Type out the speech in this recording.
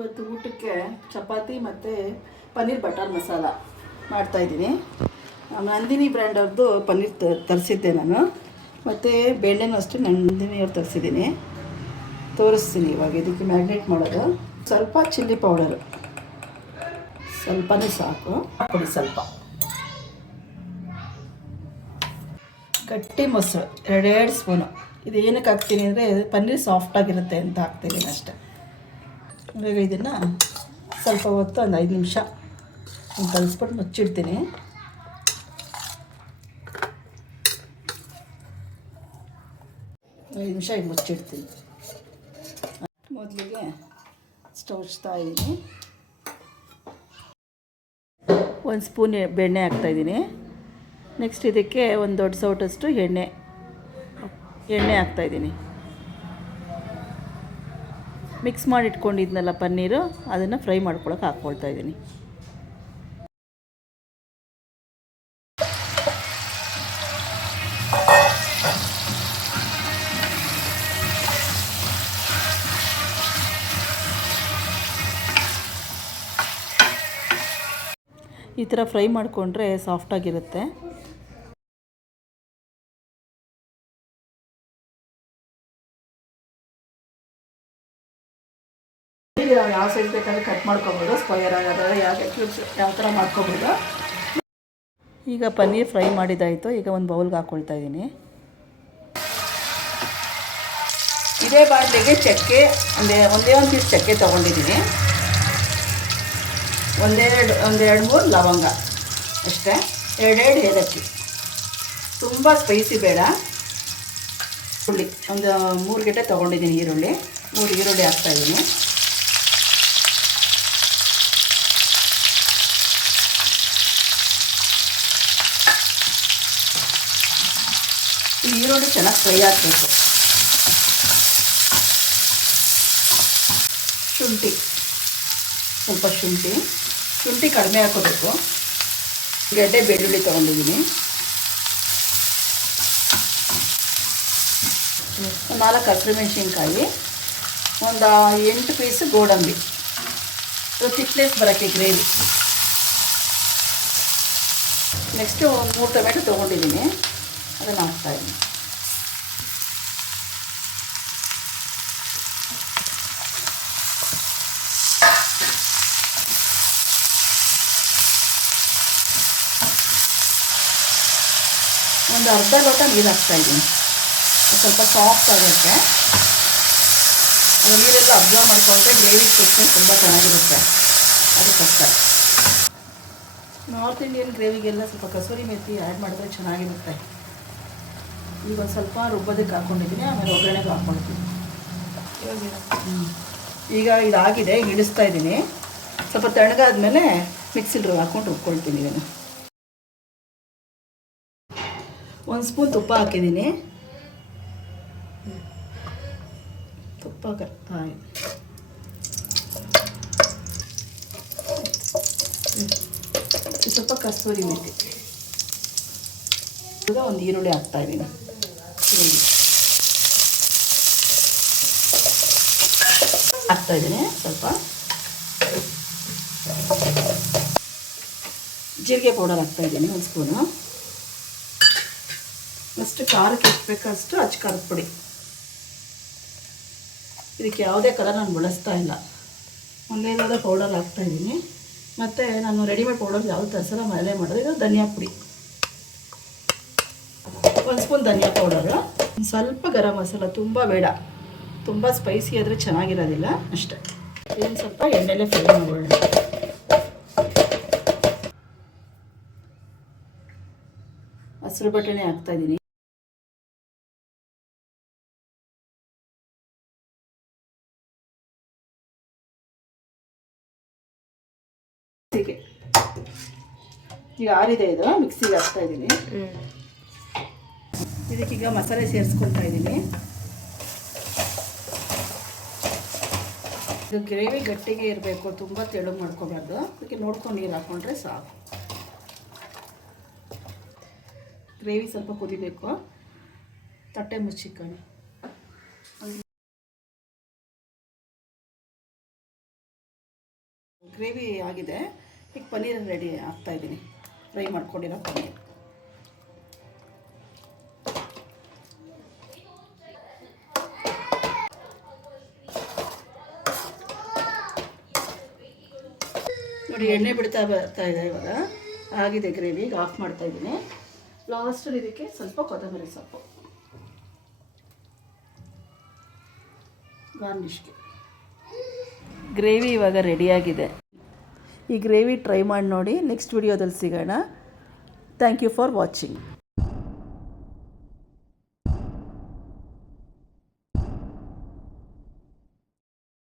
ಇವತ್ತು ಊಟಕ್ಕೆ ಚಪಾತಿ ಮತ್ತು ಪನ್ನೀರ್ ಬಟರ್ ಮಸಾಲ ಮಾಡ್ತಾಯಿದ್ದೀನಿ. ನಂದಿನಿ ಬ್ರ್ಯಾಂಡವ್ರದ್ದು ಪನ್ನೀರ್ ತರಿಸಿದ್ದೆ ನಾನು, ಮತ್ತು ಬೇಳೆನೂ ಅಷ್ಟೇ ನಂದಿನಿಯವ್ರು ತರಿಸಿದ್ದೀನಿ. ತೋರಿಸ್ತೀನಿ ಇವಾಗ. ಇದಕ್ಕೆ ಮ್ಯಾಗ್ನೇಟ್ ಮಾಡೋದು. ಸ್ವಲ್ಪ ಚಿಲ್ಲಿ ಪೌಡರು ಸ್ವಲ್ಪನೇ ಸಾಕು, ಪುಡಿ ಸ್ವಲ್ಪ, ಗಟ್ಟಿ ಮೊಸರು 2 ಸ್ಪೂನು. ಇದು ಏನಕ್ಕೆ ಹಾಕ್ತೀನಿ ಅಂದರೆ ಪನ್ನೀರ್ ಸಾಫ್ಟಾಗಿರುತ್ತೆ ಅಂತ ಹಾಕ್ತಿದ್ದೀನಿ ಅಷ್ಟೇ. ಇವಾಗ ಇದನ್ನು ಸ್ವಲ್ಪ ಹೊತ್ತು ಒಂದು 5 ನಿಮಿಷ ಕಲಿಸ್ಬಿಟ್ಟು ಮುಚ್ಚಿಡ್ತೀನಿ. ನಿಮಿಷ ಈಗ ಮುಚ್ಚಿಡ್ತೀನಿ. ಮೊದಲಿಗೆ ಸ್ಟವ್ ಹಚ್ತಾ ಇದ್ದೀನಿ. 1 ಸ್ಪೂನ್ ಬೆಣ್ಣೆ ಹಾಕ್ತಾಯಿದ್ದೀನಿ. ನೆಕ್ಸ್ಟ್ ಇದಕ್ಕೆ ಒಂದು ದೊಡ್ಡ ಸೌಟಷ್ಟು ಎಣ್ಣೆ ಹಾಕ್ತಾಯಿದ್ದೀನಿ. ಮಿಕ್ಸ್ ಮಾಡಿ ಇಟ್ಕೊಂಡಿದ್ನಲ್ಲ ಪನ್ನೀರು, ಅದನ್ನು ಫ್ರೈ ಮಾಡ್ಕೊಳಕ್ಕೆ ಹಾಕ್ಕೊಳ್ತಾಯಿದ್ದೀನಿ. ಈ ಥರ ಫ್ರೈ ಮಾಡಿಕೊಂಡ್ರೆ ಸಾಫ್ಟಾಗಿರುತ್ತೆ. ಯಾವ ಸೈಜ್ ಬೇಕಾದ್ರೆ ಕಟ್ ಮಾಡ್ಕೊಬೋದು, ಸ್ಕ್ವಯರ್ ಆಗೋದಾದ್ರೆ ಯಾವ ಥರ ಮಾಡ್ಕೊಬೋದು. ಈಗ ಪನ್ನೀರ್ ಫ್ರೈ ಮಾಡಿದ್ದಾಯಿತು. ಈಗ ಒಂದು ಬೌಲ್ಗೆ ಹಾಕ್ಕೊಳ್ತಾ ಇದ್ದೀನಿ. ಇದೇ ಬಾಣಲೆಗೆ ಚಕ್ಕೆ ಒಂದೇ ಒಂದು ಪೀಸ್ ಚಕ್ಕೆ ತೊಗೊಂಡಿದ್ದೀನಿ. ಒಂದೆರಡು 3 ಲವಂಗ ಅಷ್ಟೇ, 2 ಏಲಕ್ಕಿ. ತುಂಬ ಸ್ಪೈಸಿ ಬೇಡ. ಈರುಳ್ಳಿ ಒಂದು 3 ಗೆಡ್ಡೆ ತೊಗೊಂಡಿದ್ದೀನಿ. 3 ಈರುಳ್ಳಿ ಹಾಕ್ತಾಯಿದ್ದೀನಿ. ಈ ಈರುಳ್ಳಿ ಚೆನ್ನಾಗಿ ಫ್ರೈ ಆಗಬೇಕು. ಸ್ವಲ್ಪ ಶುಂಠಿ ಕಡಿಮೆ ಹಾಕೋಬೇಕು. ಗೆಡ್ಡೆ ಬೆಳ್ಳುಳ್ಳಿ ತೊಗೊಂಡಿದ್ದೀನಿ. 4 ಹಸಿಮೆಣಸಿನ್ಕಾಯಿ, ಒಂದು 8 ಪೀಸು ಗೋಡಂಬಿ, ಥಿಕ್ನೆಸ್ ಬರೋಕ್ಕೆ ಗ್ರೇವಿ. ನೆಕ್ಸ್ಟು 3 ಟೊಮೆಟೊ ತೊಗೊಂಡಿದ್ದೀನಿ, ಅದನ್ನು ಹಾಕ್ತಾಯಿದ್ದೀನಿ. ಒಂದು ಅರ್ಧ ಲೋಟ ನೀರು ಹಾಕ್ತಾಯಿದ್ದೀನಿ. ಸ್ವಲ್ಪ ಸಾಫ್ಟ್ ಆಗುತ್ತೆ. ಅದು ನೀರೆಲ್ಲ ಅಬ್ಸರ್ವ್ ಮಾಡಿಕೊಂಡ್ರೆ ಗ್ರೇವಿ ಟೆಕ್ಸ್ಚರ್ ತುಂಬ ಚೆನ್ನಾಗಿರುತ್ತೆ. ಅದಕ್ಕೋಸ್ಕರ ನಾರ್ತ್ ಇಂಡಿಯನ್ ಗ್ರೇವಿಗೆಲ್ಲ ಸ್ವಲ್ಪ ಕಸೂರಿ ಮೆಥಿ ಆ್ಯಡ್ ಮಾಡಿದ್ರೆ ಚೆನ್ನಾಗಿರುತ್ತೆ. ಈಗ ಒಂದು ಸ್ವಲ್ಪ ರುಬ್ಬೋದಕ್ಕೆ ಹಾಕ್ಕೊಂಡಿದ್ದೀನಿ, ಆಮೇಲೆ ಒಗ್ಗರಣೆಗೆ ಹಾಕ್ಕೊಳ್ತೀನಿ. ಈಗ ಇದಾಗಿದೆ, ಇಳಿಸ್ತಾ ಇದ್ದೀನಿ. ಸ್ವಲ್ಪ ತಣ್ಣಗಾದ್ಮೇಲೆ ಮಿಕ್ಸಿಲಿ ಹಾಕ್ಕೊಂಡು ರುಬ್ಕೊಳ್ತೀನಿ. ಇದನ್ನು 1 ಸ್ಪೂನ್ ತುಪ್ಪ ಹಾಕಿದ್ದೀನಿ. ತುಪ್ಪ ಸ್ವಲ್ಪ ಕಸ್ತೂರಿ ಮೆಥಿ. ಈಗ ಒಂದು ಈರುಳ್ಳಿ ಹಾಕ್ತಾಯಿದ್ದೀನಿ. ಸ್ವಲ್ಪ ಜೀರಿಗೆ ಪೌಡರ್ ಹಾಕ್ತಾಯಿದ್ದೀನಿ, 1 ಸ್ಪೂನು. ಅಷ್ಟು ಖಾರಕ್ಕೆ ಎಷ್ಟು ಬೇಕಷ್ಟು ಖಾರದ ಪುಡಿ. ಇದಕ್ಕೆ ಯಾವುದೇ ಕಲರ್ ನಾನು ಬಳಸ್ತಾ ಇಲ್ಲ. ಒಂದೇ ಪೌಡರ್ ಹಾಕ್ತಾಯಿದ್ದೀನಿ. ಮತ್ತು ನಾನು ರೆಡಿಮೇಡ್ ಪೌಡರ್ ಯಾವುದು ತರಿಸಲ್ಲ, ಮನೇಲೇ ಮಾಡೋದು. ಇದು ಧನಿಯಾ ಪುಡಿ, 1 ಸ್ಪೂನ್ ಧನಿಯಾ ಪೌಡರು, ಸ್ವಲ್ಪ ಗರಂ ಮಸಾಲ. ತುಂಬ ಬೇಡ, ತುಂಬ ಸ್ಪೈಸಿ ಆದರೆ ಚೆನ್ನಾಗಿರೋದಿಲ್ಲ ಅಷ್ಟೇ. ಇದನ್ನು ಸ್ವಲ್ಪ ಎಣ್ಣೆಲೇ ಫ್ರೈ ಮಾಡೋಣ. ಹಸಿರು ಬಟಾಣಿ ಹಾಕ್ತಾಯಿದ್ದೀನಿ. ಈಗ ಆರಿದೆ, ಇದು ಮಿಕ್ಸಿಗೆ ಹಾಕ್ತಾಯಿದ್ದೀನಿ. ಇದಕ್ಕೀಗ ಮಸಾಲೆ ಸೇರಿಸ್ಕೊಳ್ತಾ ಇದ್ದೀನಿ. ಇದು ಗ್ರೇವಿ ಗಟ್ಟಿಗೆ ಇರಬೇಕು, ತುಂಬ ತೆಳು ಮಾಡ್ಕೋಬಾರ್ದು. ಅದಕ್ಕೆ ನೋಡ್ಕೊಂಡು ನೀರು ಹಾಕ್ಕೊಂಡ್ರೆ ಸಾಕು. ಗ್ರೇವಿ ಸ್ವಲ್ಪ ಕುದಿಬೇಕು. ತಟ್ಟೆ ಮುಚ್ಚಿಕೊಳ್ಳಿ. ಗ್ರೇವಿ ಆಗಿದೆ. ಈಗ ಪನ್ನೀರ್ ರೆಡಿ ಆಗ್ತಾಯಿದ್ದೀನಿ. ಫ್ರೈ ಮಾಡ್ಕೊಂಡಿರೋ ಪನ್ನೀರ್. ನೋಡಿ ಎಣ್ಣೆ ಬಿಡ್ತಾ ಬರ್ತಾ ಇದೆ ಇವಾಗ. ಆಗಿದೆ ಗ್ರೇವಿ. ಈಗ ಆಫ್ ಮಾಡ್ತಾಯಿದ್ದೀನಿ. ಲಾಸ್ಟಲ್ಲಿ ಇದಕ್ಕೆ ಸ್ವಲ್ಪ ಕೊತ್ತಂಬರಿ ಸೊಪ್ಪು ಗಾರ್ನಿಷ್ಗೆ. ಗ್ರೇವಿ ಇವಾಗ ರೆಡಿಯಾಗಿದೆ. ಈ ಗ್ರೇವಿ ಟ್ರೈ ಮಾಡಿ ನೋಡಿ. ನೆಕ್ಸ್ಟ್ ವಿಡಿಯೋದಲ್ಲಿ ಸಿಗೋಣ. Thank you for watching.